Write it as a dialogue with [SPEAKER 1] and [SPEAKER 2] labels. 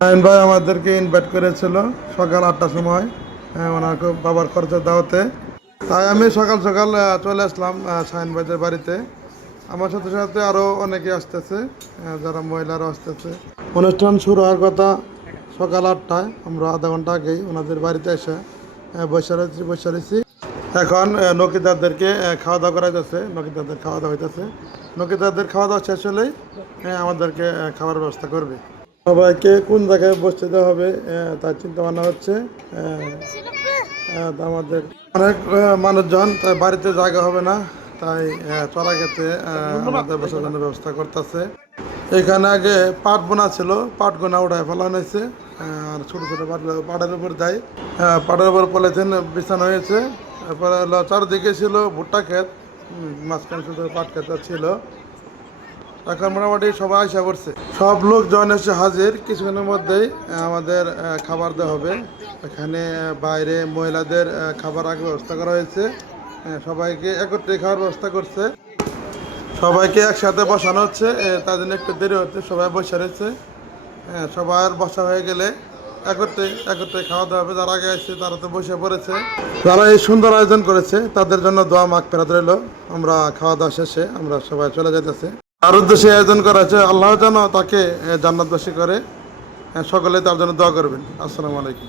[SPEAKER 1] আইন ভাই আমাদেরকে ইনভাইট করেছিল সকাল আটটার সময় হ্যাঁ, ওনার বাবার খরচের দাওয়াতে। তাই আমি সকাল সকাল চলে আসলাম শাহিন ভাইদের বাড়িতে। আমার সাথে সাথে আরও অনেকে আসতেছে যারা মহিলারা আসতেছে। অনুষ্ঠান শুরু হওয়ার কথা সকাল আটটায় আমরা আধা ঘণ্টা আগেই ওনাদের বাড়িতে এসে বসে রয়েছি বসে এখন আহ, নকিদারদেরকে খাওয়া দাওয়া করা যাচ্ছে নকিদারদের খাওয়া দাওয়া হইতেছে। নকিদারদের খাওয়া দাওয়া শেষ হলেই আমাদেরকে খাবার ব্যবস্থা করবে। সবাইকে কোন জায়গায় বসতে দেওয়া হবে তার চিন্তা ভাবনা হচ্ছে আমাদের অনেক মানুষজন, তাই বাড়িতে জায়গা হবে না, তাই চলা গেতে আমাদের বসার জন্য ব্যবস্থা করতেছে। এখানে আগে পাট বোনা ছিল, পাট গোনা উঠায় ফেলানো হয়েছে আর ছোটো ছোটো পাট পাটের উপর দেয় পাটের উপর পলিথিন বিছানো হয়েছে তারপরে চারদিকে ছিল ভুট্টা ক্ষেত মাঝখানে শুধু পাট ক্ষেত ছিল। এখন মোটামুটি সবাই আশা করছে সব লোক জয়েন এসে হাজির, কিছুক্ষণের মধ্যেই আমাদের খাবার দেওয়া হবে। এখানে বাইরে মহিলাদের খাবার আগে ব্যবস্থা করা হয়েছে। সবাইকে একত্রে খাওয়ার ব্যবস্থা করছে। সবাইকে একসাথে বসানো হচ্ছে। তার জন্য একটু দেরি হচ্ছে, সবাই বসে রয়েছে। সবার বসা হয়ে গেলে একত্রে একত্রে খাওয়া দাওয়া হবে। যারা আগে আসছে, তারা তো বসে পড়েছে। যারা এই সুন্দর আয়োজন করেছে, তাদের জন্য দোয়া মাক ফেরত রইল। আমরা খাওয়া দাওয়া শেষে আমরা সবাই চলে যেতেছে তার উদ্দেশ্যে আয়োজন করা হয়েছে। আল্লাহ যেন তাকে জান্নাতবাসী করে। সকলে তার জন্য দোয়া করবেন। আসসালামু আলাইকুম।